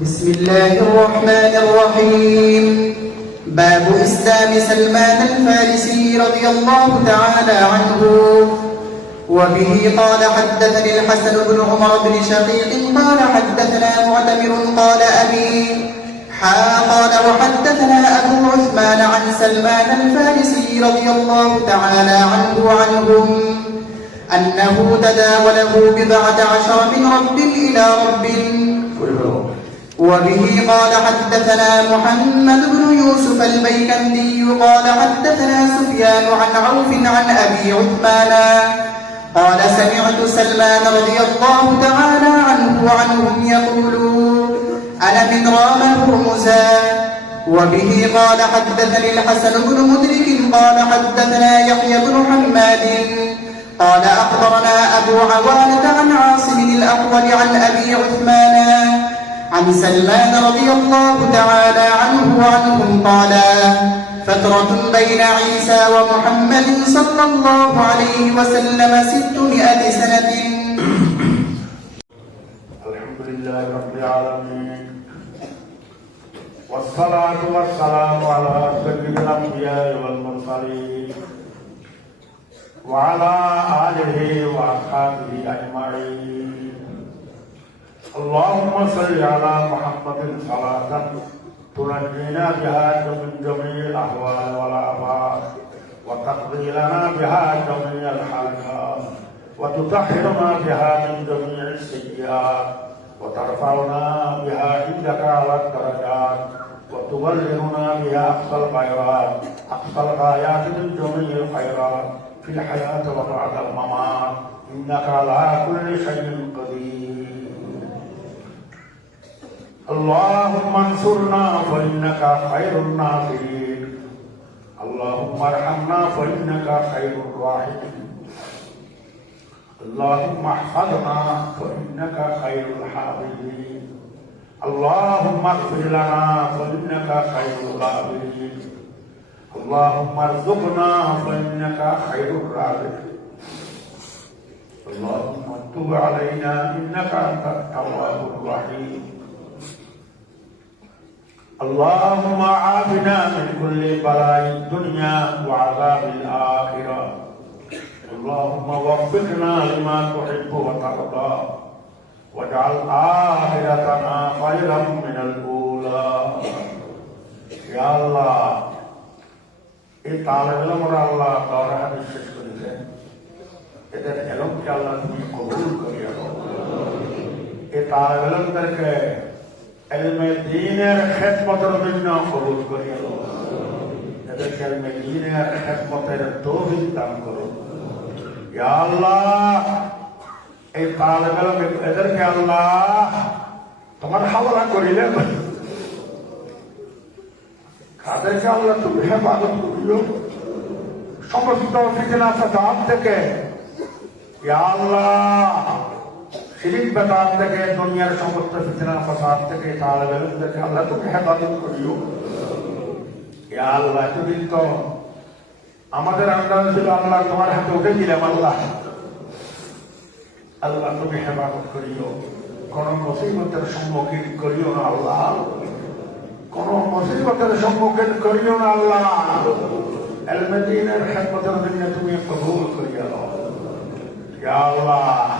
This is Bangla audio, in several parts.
بسم الله الرحمن الرحيم. باب إسلام سلمان الفارسي رضي الله تعالى عنه. وبه قال حدثني الحسن بن عمر بن شقيق قال حدثنا معتمر قال أبي حا قال وحدثنا أبو عثمان عن سلمان الفارسي رضي الله تعالى عنه وعنهم أنه تداوله بضعة عشر من رب إلى رب. وبه قال حدثنا محمد بن يوسف البيكندي قال حدثنا سفيان عن عوف عن أبي عثمان. قال سمعت سلمان رضي الله تعالى عنه وعنهم يقولون أنا من رام هرمزا وبه قال حدثني الحسن بن مدرك قال حدثنا يحيى بن حماد. قال أخبرنا أبو عوانة عن عاصم الأحول عن أبي عثمان. عن سلمان رضي الله تعالى عنه وعنهم قال فترة بين عيسى ومحمد صلى الله عليه وسلم ستمائة سنة. الحمد لله رب العالمين والصلاة والسلام على سيد الأنبياء والمرسلين وعلى آله وأصحابه أجمعين. اللهم صل على محمد صلاة تنجينا بها من جميع الأهوال والآفات وتقضي لنا بها جميع الحاجات وتطهرنا بها من جميع السيئات وترفعنا بها عندك على الدرجات وتبلغنا بها أقصى الخيرات أقصى الغايات من جميع الخيرات في الحياة وبعد الممات إنك على كل شيء قدير اللهم انصرنا فإنك خير الناصرين. اللهم ارحمنا فإنك خير الراحمين. اللهم احفظنا فإنك خير الحافظين اللهم اغفر لنا فإنك خير الغافرين اللهم ارزقنا فإنك خير الرازقين. اللهم تب علينا إنك أنت التواب الرحيم. اللهم عافنا من كل بلاء الدنيا وعذاب الآخرة اللهم وفقنا لما تحب وترضى واجعل آخرتنا خيرا من الأولى يا الله এই তালেব ইলমরা আল্লাহ দৌড়া হাদিস শেষ করেছেন এদের এলমকে আল্লাহ তুমি কবুল করিয়া দাও এই তালেব ইলমদেরকে এলমে দিনের খেদমতের জন্য কবুল দাও এদেরকে দিনের খেদমতের তৌফিক দান করো আল্লাহ এই তালেব ইলম এদেরকে আল্লাহ তোমার হাওলা করিলে তাদেরকে আল্লাহ তুমি হেফাজত করিও সমস্ত ফিতনা ফাসাদ থেকে আল্লাহ শিরিক বেদাত থেকে দুনিয়ার সমস্ত ফিতনা ফাসাদ থেকে তালেব ইলমদেরকে আল্লাহ তুমি হেফাজত করিও। আল্লাহ, এতদিন তো আমাদের আন্দাজ ছিল আল্লাহ তোমার হাতে উঠে দিলাম আল্লাহ। আল্লাহ তুমি হেফাজত করিও। কোন মুসিবতের সম্মুখীন করিও না আল্লাহ। কোন মুসিবতের সম্মুখীন করিও না আল্লাহ। এলমেদিনের খেদমতের জন্য তুমি কবুল করিয়া আল্লাহ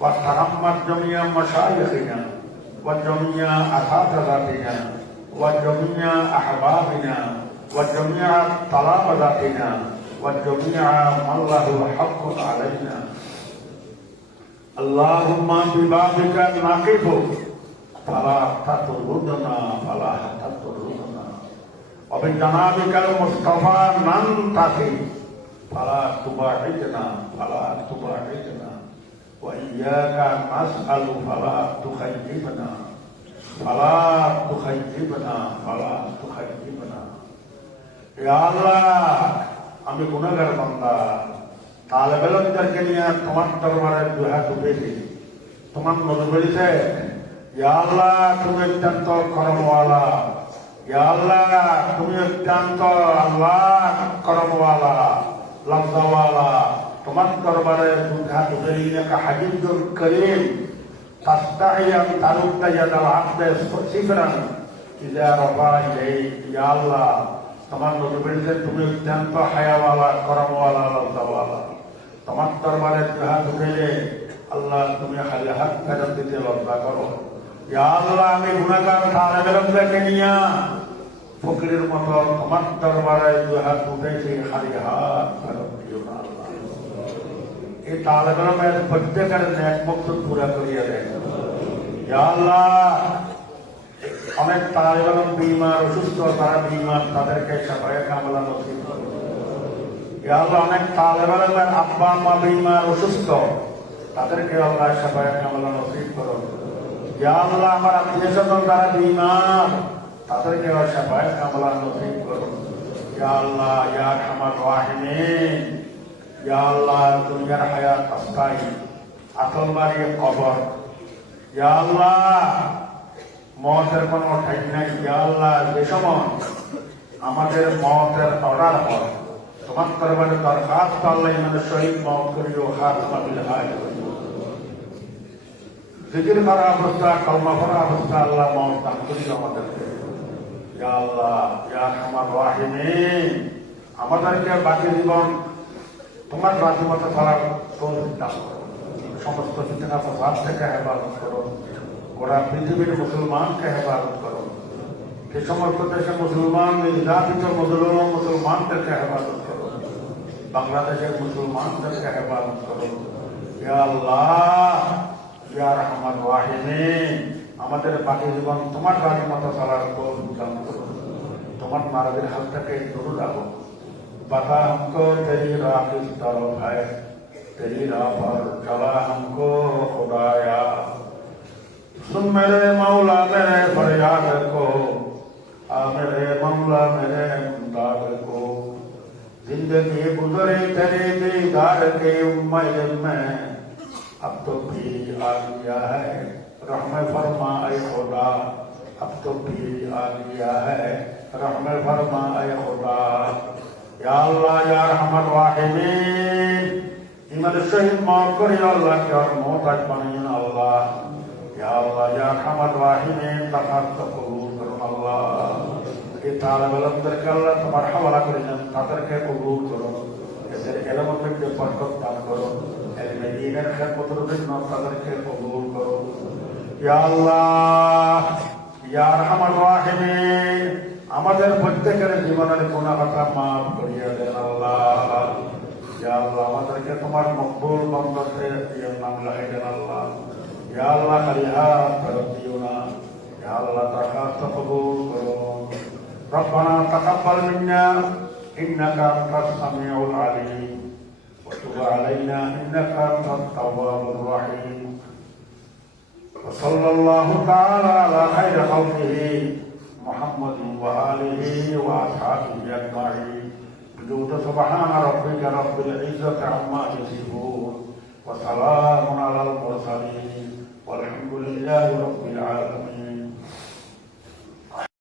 وترحمت جميع مشايخنا وجميع أساتذتنا وجميع أحبابنا وجميع طلابتنا وجميع من له حق علينا اللهم ببابك نقف فلا تطردنا فلا تطردنا وبجنابك المصطفى ننتقي فلا تباعدنا فلا تباعدنا وإياك نسأل فلا تخيبنا فلا تخيبنا فلا تخيبنا يا الله আমি গুণাগার বান্দা তালেবেলদেরকে নিয়ে তোমার দরবারে দুহাত উঠেছি তোমার নজর বলেছে ইয়া আল্লাহ তুমি অত্যন্ত করমওয়ালা ইয়া আল্লাহ তুমি অত্যন্ত আল্লাহ করমওয়ালা লব্ধওয়ালা তোমার দরবারে দুধা দুধরি নাকা হাজিদুল করিম তাস্তাহিয়াম তারুকা ইয়াদাল আব্দে সিফরান ইজা রফা ইলাইক ইয়া আল্লাহ, তোমার নজরুলকে তুমি অত্যন্ত হায়াওয়ালা, করমওয়ালা, লজ্জাওয়ালা। তোমার দরবারে দুহা দুধেলে আল্লাহ তুমি হাজার ফেরত দিতে লজ্জা করো। ইয়া আল্লাহ, আমি গুণাগার সারা বেরোদেরকে নিয়া, ফকিরের মতো তোমার দরবারে দুহাত উঠেছি হারি হাত ফেরত দিও না এই বেরোমের প্রত্যেকের ন্যাক মকসুদ পুরা করিয়া দেয় অনেক তালেবান বিমার অসুস্থ তারা বিমার তাদেরকে সাফায় কামলা নসিব অনেক তালেবানের আব্বা আম্মা বিমার অসুস্থ তাদেরকে আল্লাহ সাফায় কামলা নসিব করো ইয়া আল্লাহ আমার আত্মীয় স্বজন তারা বিমার তাদেরকে সাফায় কামলা নসিব করো ইয়া আল্লাহ ইয়া আমার রাহিমিন ইয়া দুনিয়ার হায়াত অস্থায়ী আসল বাড়ি কবর ইয়া আল্লাহ, মতের কোনো ঠাই নাই, ইয়া আল্লাহ, যে আমাদের মতের অর্ডার হয়, তোমার দরবারে দরখাস্ত আল্লাহ মানে শহীদ মত করিও, হাত পাবিল হায়। জিকির করা অবস্থা কলমা করা অবস্থা, আল্লাহ মত দান করিও আমাদেরকে। ইয়া আল্লাহ, ইয়া আমার রাহিমিন, আমাদেরকে বাকি জীবন তোমার চলার তৌফিক দান করো সমস্ত ফিতনা ফাসাদ থেকে হেফাজত করো। গোটা পৃথিবীর মুসলমানকে হেফাজত করো। যে সমস্ত দেশে মুসলমান, নির্যাতিত মুসলমান মুসলমানদেরকে হেফাজত করো। বাংলাদেশের মুসলমানদেরকে হেফাজত করো। ইয়া আল্লাহ, ইয়া রহমান ওয়াহিমিন আমাদের বাকি জীবন তোমার রাজি মতো চলার করো তোমার নারাজের হাত থেকে দূর রাখো पता हमको तेरी राह किस तरफ़ है। तेरी राह पर चला हमको खुदाया। सुन मेरे मौला, मेरे फरियाद को। आ मेरे मौला, मेरे मुमताज़ को। ज़िंदगी गुजरे तेरे दीदार के उम्मीद में। अब तो भी आ गया है। रहम फरमा ऐ खुदा। अब तो भी आ गया है। रहम फरमा ऐ खुदा। ইয়া আল্লাহ ইয়া রহমান রাহিমিন ইমানের সহিত মাফ করি আল্লাহ কে আর মোহতাজ বানিয়ে আল্লাহ ইয়া আল্লাহ ইয়া রহমান রাহিমিন দরখাস্ত কবুল করুন আল্লাহ এই তালেবানদেরকে আল্লাহ তোমার হাওয়ালা করে দেন তাদেরকে কবুল করুন এদের এলমের মধ্যে বরকত দান করুন এলমে দিনের খেদমতের জন্য তাদেরকে কবুল করুন ইয়া আল্লাহ ইয়া রহমান রাহিমিন আমাদের প্রত্যেকের জীবনের গুণা কথা মাফ করিয়া দেন আল্লাহ ইয়া আল্লাহ আমাদেরকে তোমার মকবুল বন্ধতে ইয়ে নাম লাগাই দেন আল্লাহ ইয়া আল্লাহ খালি হাত ফেরত দিও না ইয়া আল্লাহ দরখাস্ত কবুল করো ربنا تقبل منا انك انت السميع العليم وتب علينا انك انت التواب الرحيم وصلى الله تعالى على خير خلقه محمد وآله وأصحابه أجمعين. بجود سبحان ربك رب العزة عما يصفون وسلام على المرسلين والحمد لله رب العالمين.